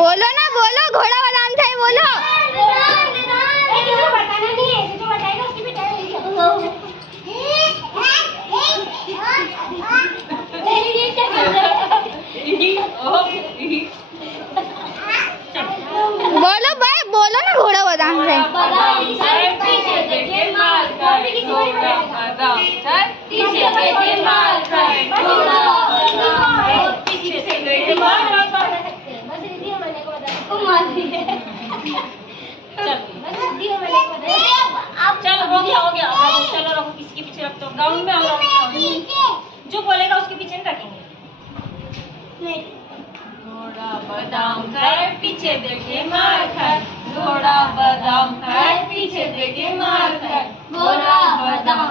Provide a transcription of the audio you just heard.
बोलो ना, बोलो, घोड़ा बादाम था, बोलो। बताना नहीं है, जो बताएगा उसकी भी बोलो भाई, बोलो ना, घोड़ा बादाम से। पीछे देखे मार कर घोड़ा बादाम है, पीछे देखे मार कर घोड़ा बादाम है, पीछे से देखे मार कर। बस दीदी मैंने को बताया मार दिए। बस दीदी मैंने को बताया। अब चलो हो गया चलो रखो, किसके पीछे रखते हो? ग्राउंड में और जो बोलेगा उसके पीछे नहीं रखेंगे। घोड़ा बादाम खाए पीछे देखे मार खाए, घोड़ा बादाम खाए पीछे देखे मार खाए, घोड़ा बादाम